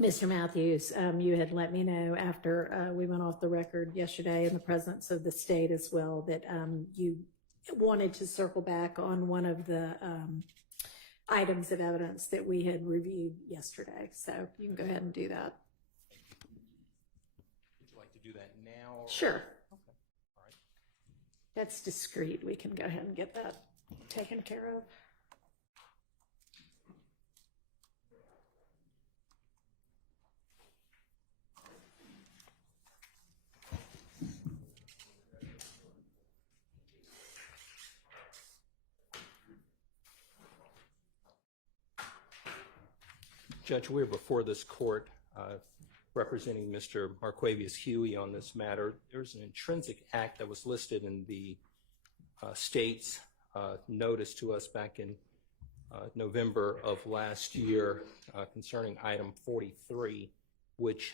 Mr. Matthews, you had let me know after we went off the record yesterday in the presence of the state as well that you wanted to circle back on one of the items of evidence that we had reviewed yesterday. So you can go ahead and do that. Would you like to do that now? Sure. Okay. All right. That's discreet. We can go ahead and get that taken care of. Judge, we're before this court representing Mr. Marquavious Huey on this matter. There's an intrinsic act that was listed in the state's notice to us back in November of last year concerning item 43, which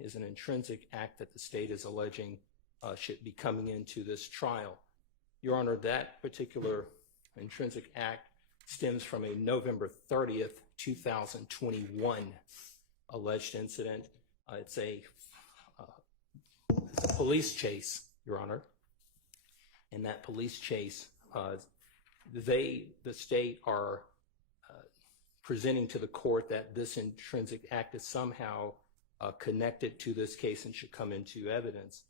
is an intrinsic act that the state is alleging should be coming into this trial. Your Honor, that particular intrinsic act stems from a November 30th, 2021 alleged incident. It's a police chase, Your Honor. In that police chase, the state are presenting to the court that this intrinsic act is somehow connected to this case and should come into evidence.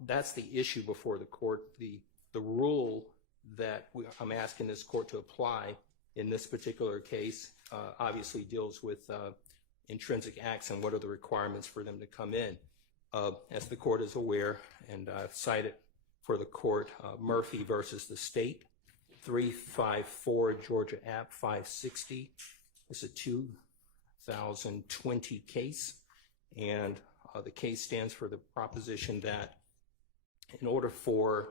That's the issue before the court. The rule that I'm asking this court to apply in this particular case obviously deals with intrinsic acts and what are the requirements for them to come in. As the court is aware, and I've cited for the court Murphy versus the state, 354 Georgia App 560. It's a 2020 case, and the case stands for the proposition that in order for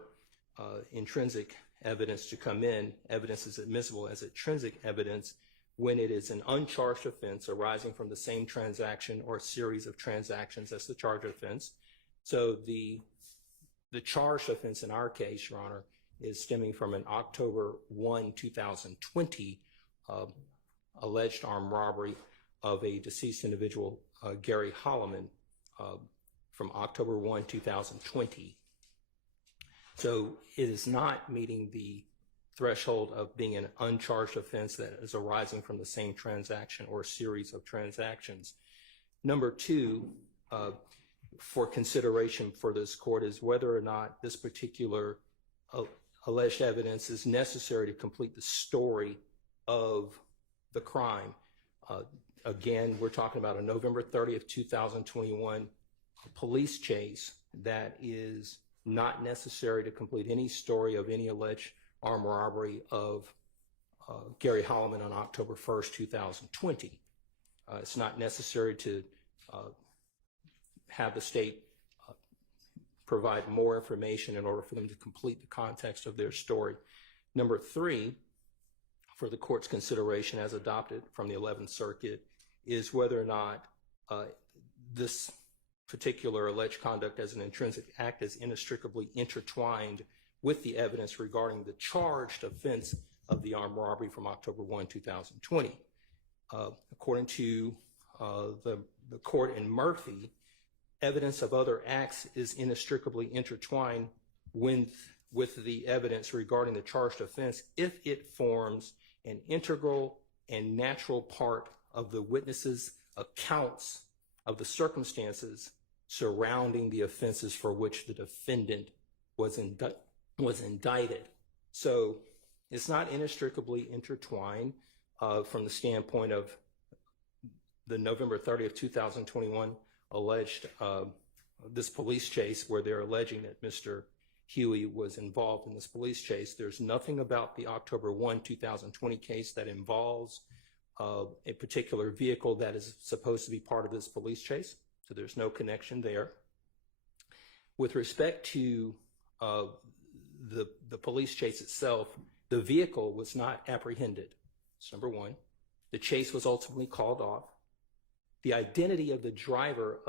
intrinsic evidence to come in, evidence is admissible as intrinsic evidence when it is an uncharged offense arising from the same transaction or series of transactions as the charged offense. So the charged offense in our case, Your Honor, is stemming from an October 1, 2020 alleged armed robbery of a deceased individual, Gary Holloman, from October 1, 2020. So it is not meeting the threshold of being an uncharged offense that is arising from the same transaction or series of transactions. Number two, for consideration for this court is whether or not this particular alleged evidence is necessary to complete the story of the crime. Again, we're talking about a November 30th, 2021 police chase that is not necessary to complete any story of any alleged armed robbery of Gary Holloman on October 1st, 2020. It's not necessary to have the state provide more information in order for them to complete the context of their story. Number three, for the court's consideration as adopted from the 11th Circuit, is whether or not this particular alleged conduct as an intrinsic act is inextricably intertwined with the evidence regarding the charged offense of the armed robbery from October 1, 2020. According to the court in Murphy, evidence of other acts is inextricably intertwined with the evidence regarding the charged offense if it forms an integral and natural part of the witness's accounts of the circumstances surrounding the offenses for which the defendant was indicted. So it's not inextricably intertwined from the standpoint of the November 30th, 2021 alleged this police chase where they're alleging that Mr. Huey was involved in this police chase. There's nothing about the October 1, 2020 case that involves a particular vehicle that is supposed to be part of this police chase. So there's no connection there. With respect to the police chase itself, the vehicle was not apprehended. That's number one. The chase was ultimately called off. The identity of the driver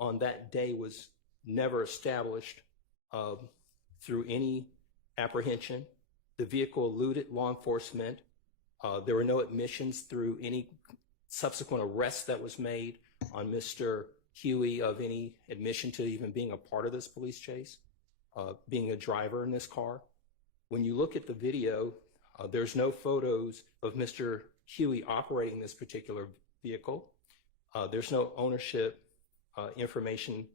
on that day was never established through any apprehension. The vehicle eluded law enforcement. There were no admissions through any subsequent arrest that was made on Mr. Huey of any admission to even being a part of this police chase, being a driver in this car. When you look at the video, there's no photos of Mr. Huey operating this particular vehicle. There's no ownership information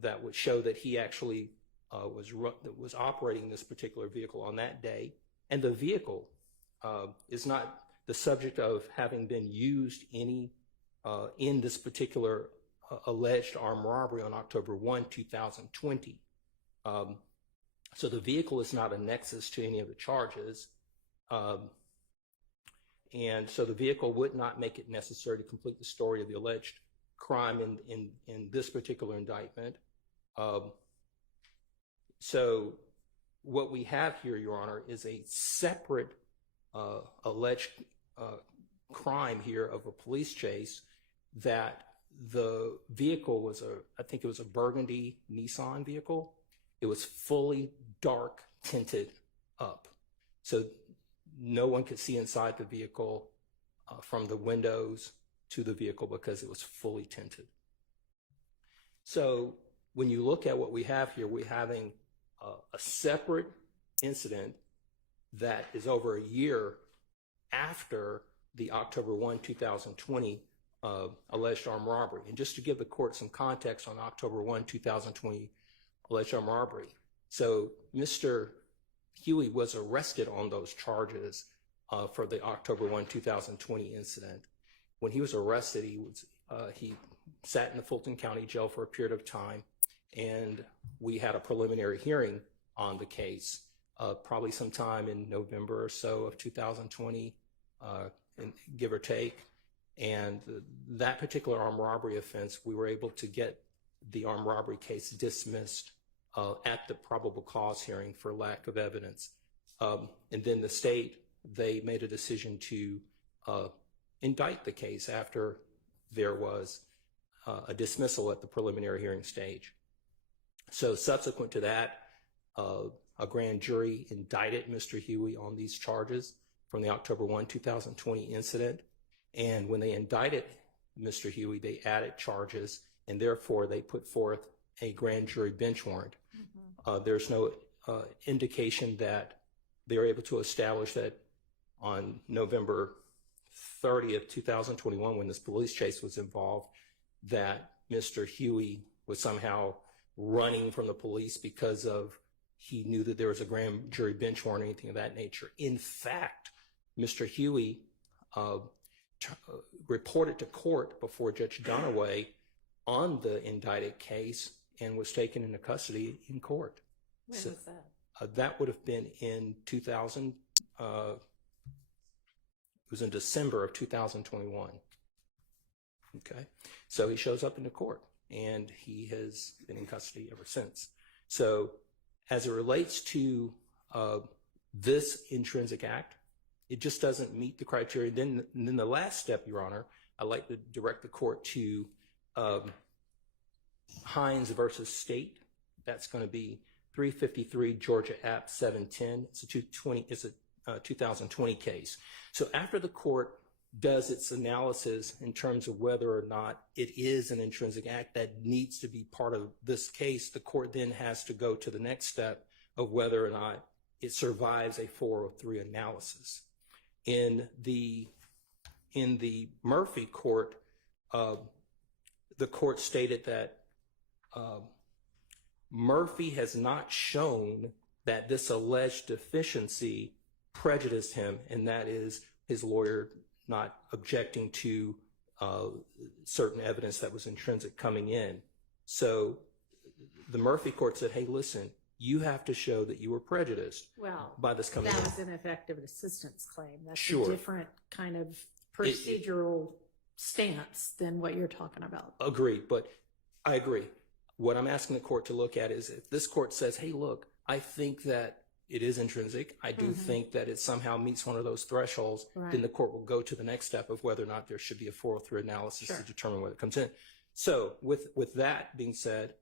that would show that he actually was operating this particular vehicle on that day. And the vehicle is not the subject of having been used in this particular alleged armed robbery on October 1, 2020. So the vehicle is not a nexus to any of the charges. And so the vehicle would not make it necessary to complete the story of the alleged crime in this particular indictment. So what we have here, Your Honor, is a separate alleged crime here of a police chase that the vehicle was I think it was a burgundy Nissan vehicle. It was fully dark tinted up. So no one could see inside the vehicle from the windows to the vehicle because it was fully tinted. So when you look at what we have here, we're having a separate incident that is over a year after the October 1, 2020 alleged armed robbery. And just to give the court some context on October 1, 2020 alleged armed robbery. So Mr. Huey was arrested on those charges for the October 1, 2020 incident. When he was arrested, he sat in the Fulton County Jail for a period of time, and we had a preliminary hearing on the case, probably sometime in November or so of 2020, give or take. And that particular armed robbery offense, we were able to get the armed robbery case dismissed at the probable cause hearing for lack of evidence. And then the state, they made a decision to indict the case after there was a dismissal at the preliminary hearing stage. So subsequent to that, a grand jury indicted Mr. Huey on these charges from the October 1, 2020 incident. And when they indicted Mr. Huey, they added charges, and therefore they put forth a grand jury bench warrant. There's no indication that they were able to establish that on November 30th, 2021, when this police chase was involved, that Mr. Huey was somehow running from the police because of he knew that there was a grand jury bench warrant or anything of that nature. In fact, Mr. Huey reported to court before Judge Dunaway on the indicted case and was taken into custody in court. When was that? That would have been in 2000. It was in December of 2021. Okay, so he shows up in the court, and he has been in custody ever since. So as it relates to this intrinsic act, it just doesn't meet the criteria. Then the last step, Your Honor, I'd like to direct the court to Hines versus State. That's going to be 353 Georgia App 710. It's a 2020 case. So after the court does its analysis in terms of whether or not it is an intrinsic act that needs to be part of this case, the court then has to go to the next step of whether or not it survives a 403 analysis. In the Murphy court, the court stated that Murphy has not shown that this alleged deficiency prejudiced him, and that is his lawyer not objecting to certain evidence that was intrinsic coming in. So the Murphy court said, hey, listen, you have to show that you were prejudiced by this coming in. That was an effective assistance claim. That's Sure. a different kind of procedural stance than what you're talking about. Agreed, but I agree. What I'm asking the court to look at is if this court says, hey, look, I think that it is intrinsic. I do think that it somehow meets one of those thresholds. Right. Then the court will go to the next step of whether or not there should be a 403 analysis Sure. to determine whether it comes in. So with that being said,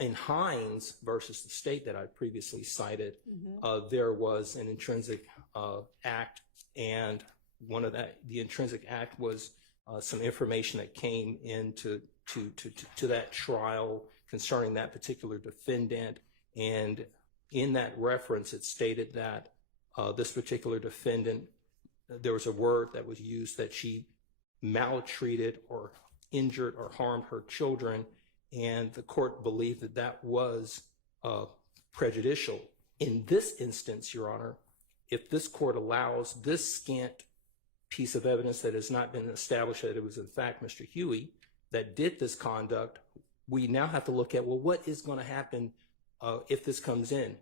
in Hines versus the State that I previously cited, there was an intrinsic act, and one of the intrinsic act was some information that came into to that trial concerning that particular defendant. And in that reference, it stated that this particular defendant, there was a word that was used that she maltreated or injured or harmed her children, and the court believed that that was prejudicial. In this instance, Your Honor, if this court allows this scant piece of evidence that has not been established that it was in fact Mr. Huey that did this conduct, we now have to look at, well, what is going to happen if this comes in?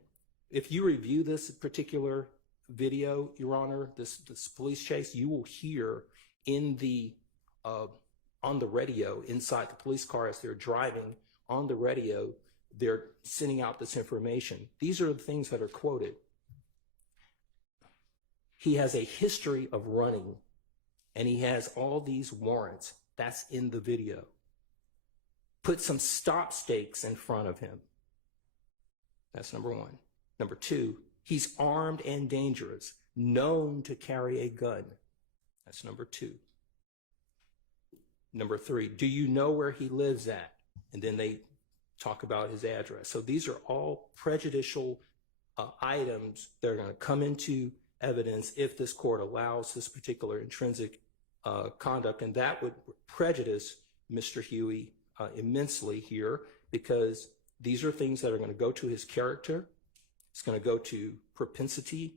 If you review this particular video, Your Honor, this police chase, you will hear in the on the radio inside the police car as they're driving on the radio, they're sending out this information. These are the things that are quoted. He has a history of running, and he has all these warrants. That's in the video. Put some stop stakes in front of him. That's number one. Number two, he's armed and dangerous, known to carry a gun. That's number two. Number three, do you know where he lives at? And then they talk about his address. So these are all prejudicial items that are going to come into evidence if this court allows this particular intrinsic conduct. And that would prejudice Mr. Huey immensely here, because these are things that are going to go to his character. It's going to go to propensity,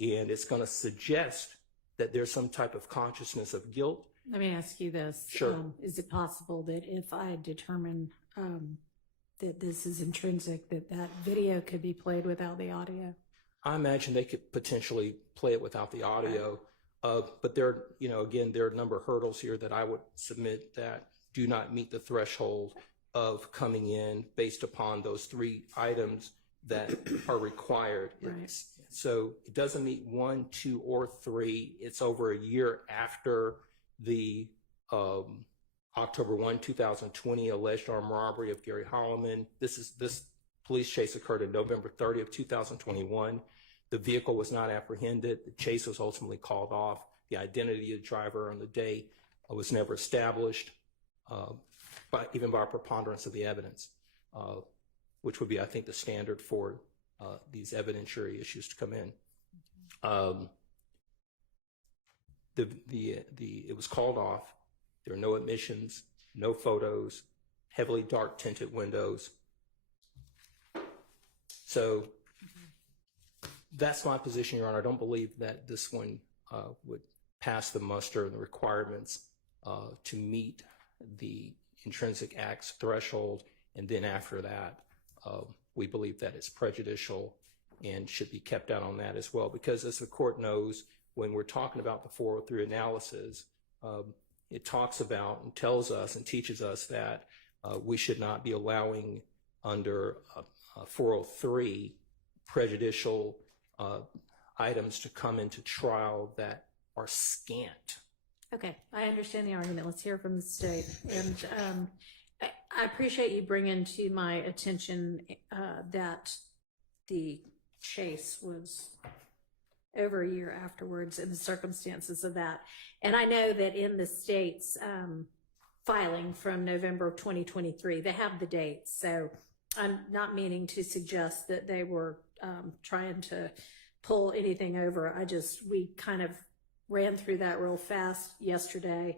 and it's going to suggest that there's some type of consciousness of guilt. Let me ask you this. Sure. Is it possible that if I determine that this is intrinsic, that video could be played without the audio? I imagine they could potentially play it without the audio. But there, again, there are a number of hurdles here that I would submit that do not meet the threshold of coming in based upon those three items that are required. Right. So it doesn't meet 1, 2, or 3. It's over a year after the October 1, 2020 alleged armed robbery of Gary Holloman. This police chase occurred on November 30th, 2021. The vehicle was not apprehended. The chase was ultimately called off. The identity of the driver on the day was never established, even by a preponderance of the evidence, which would be, I think, the standard for these evidentiary issues to come in. It was called off. There are no admissions, no photos, heavily dark tinted windows. So that's my position, Your Honor. I don't believe that this one would pass the muster and the requirements to meet the intrinsic acts threshold. And then after that, we believe that it's prejudicial and should be kept out on that as well. Because as the court knows, when we're talking about the 403 analysis, it talks about and tells us and teaches us that we should not be allowing under 403 prejudicial items to come into trial that are scant. Okay, I understand the argument. Let's hear from the state. And I appreciate you bringing to my attention that the chase was over a year afterwards and the circumstances of that. And I know that in the state's filing from November of 2023, they have the dates. So I'm not meaning to suggest that they were trying to pull anything over. We kind of ran through that real fast yesterday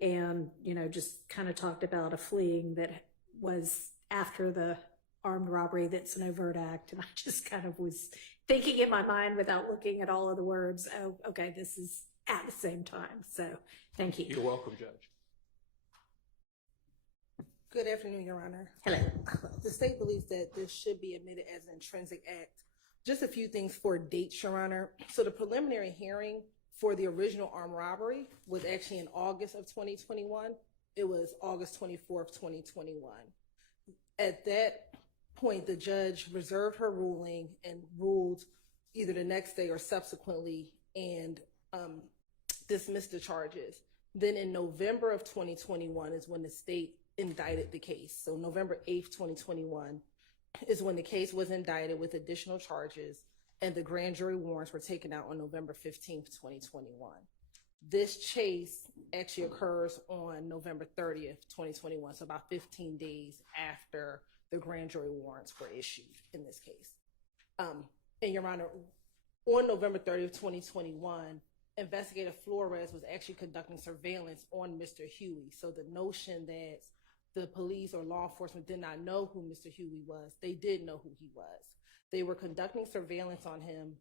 and, just kind of talked about a fleeing that was after the armed robbery that's an overt act. And I just kind of was thinking in my mind without looking at all of the words, oh, okay, this is at the same time. So thank you. You're welcome, Judge. Good afternoon, Your Honor. Hello. The state believes that this should be admitted as an intrinsic act. Just a few things for dates, Your Honor. So the preliminary hearing for the original armed robbery was actually in August of 2021. It was August 24th, 2021. At that point, the judge reserved her ruling and ruled either the next day or subsequently and dismissed the charges. Then in November of 2021 is when the state indicted the case. So November 8th, 2021 is when the case was indicted with additional charges, and the grand jury warrants were taken out on November 15th, 2021. This chase actually occurs on November 30th, 2021, so about 15 days after the grand jury warrants were issued in this case. And Your Honor, on November 30th, 2021, Investigator Flores was actually conducting surveillance on Mr. Huey. So the notion that the police or law enforcement did not know who Mr. Huey was, they did know who he was. They were conducting surveillance on him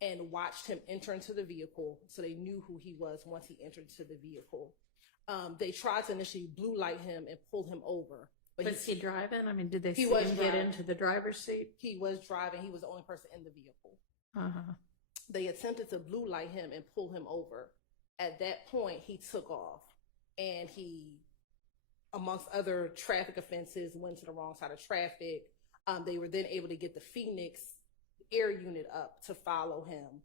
and watched him enter into the vehicle, so they knew who he was once he entered into the vehicle. They tried to initially blue light him and pull him over. Was he driving? I mean, did they see him get into the driver's seat? He was driving. He was the only person in the vehicle. Uh-huh. They attempted to blue light him and pull him over. At that point, he took off, and he, amongst other traffic offenses, went to the wrong side of traffic. They were then able to get the Phoenix air unit up to follow him.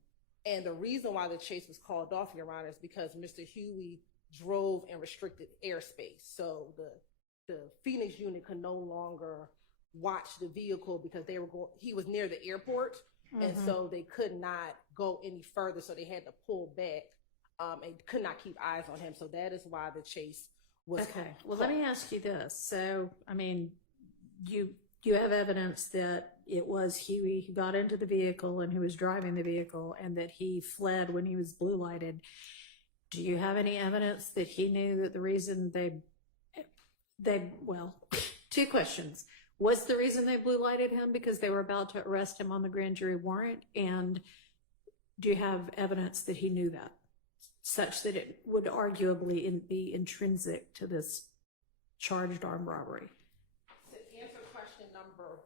And the reason why the chase was called off, Your Honor, is because Mr. Huey drove in restricted airspace. So the Phoenix unit could no longer watch the vehicle because he was near the airport. Mm-hmm. And so they could not go any further. So they had to pull back and could not keep eyes on him. So that is why the chase was okay. Well, let me ask you this. So, I mean, you have evidence that it was Huey who got into the vehicle and who was driving the vehicle, and that he fled when he was blue lighted. Do you have any evidence that he knew that the reason well, two questions. Was the reason they blue lighted him because they were about to arrest him on the grand jury warrant? And do you have evidence that he knew that, such that it would arguably be intrinsic to this charged armed robbery? To answer question number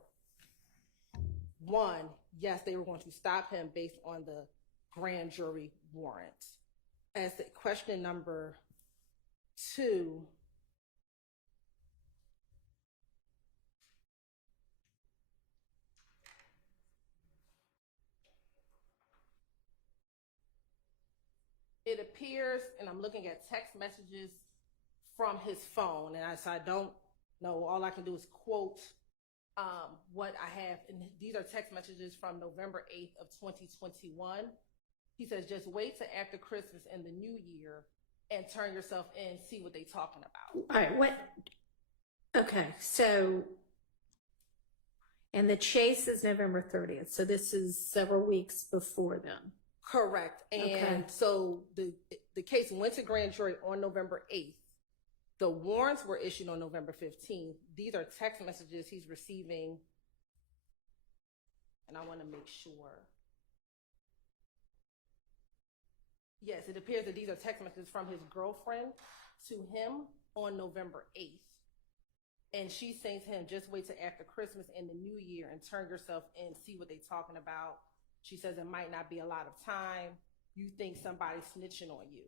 one, yes, they were going to stop him based on the grand jury warrant. As to question number two, it appears, and I'm looking at text messages from his phone, and I don't know, all I can do is quote what I have, and these are text messages from November 8th of 2021. He says, just wait till after Christmas and the New Year and turn yourself in, see what they talking about. All right, what? Okay, so, and the chase is November 30th, so this is several weeks before then. Correct. And okay. So the case went to grand jury on November 8th. The warrants were issued on November 15th. These are text messages he's receiving. And I want to make sure. Yes, it appears that these are text messages from his girlfriend to him on November 8th. And she's saying to him, just wait till after Christmas and the New Year and turn yourself in, see what they talking about. She says it might not be a lot of time. You think somebody's snitching on you.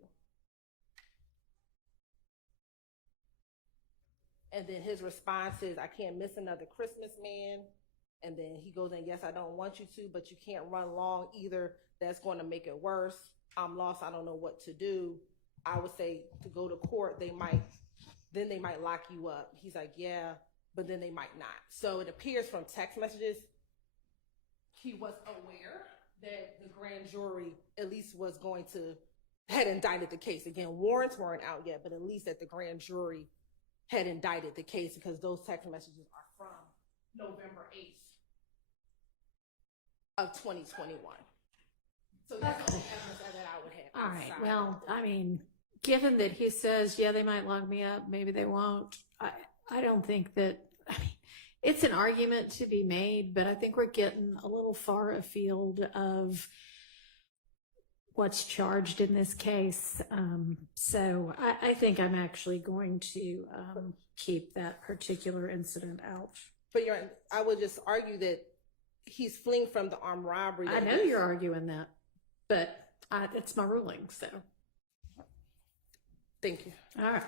And then his response is, I can't miss another Christmas, man. And then he goes in, yes, I don't want you to, but you can't run long either. That's going to make it worse. I'm lost. I don't know what to do. I would say to go to court, they might lock you up. He's like, yeah, but then they might not. So it appears from text messages, he was aware that the grand jury at least had indicted the case. Again, warrants weren't out yet, but at least that the grand jury had indicted the case, because those text messages are from November 8th of 2021. So that's the only evidence that I would have. All right. Well, I mean, given that he says, yeah, they might lock me up, maybe they won't. I don't think that, I mean, it's an argument to be made, but I think we're getting a little far afield of what's charged in this case. So I think I'm actually going to keep that particular incident out. But I would just argue that he's fleeing from the armed robbery. I know you're arguing that, but that's my ruling, so. Thank you. All right.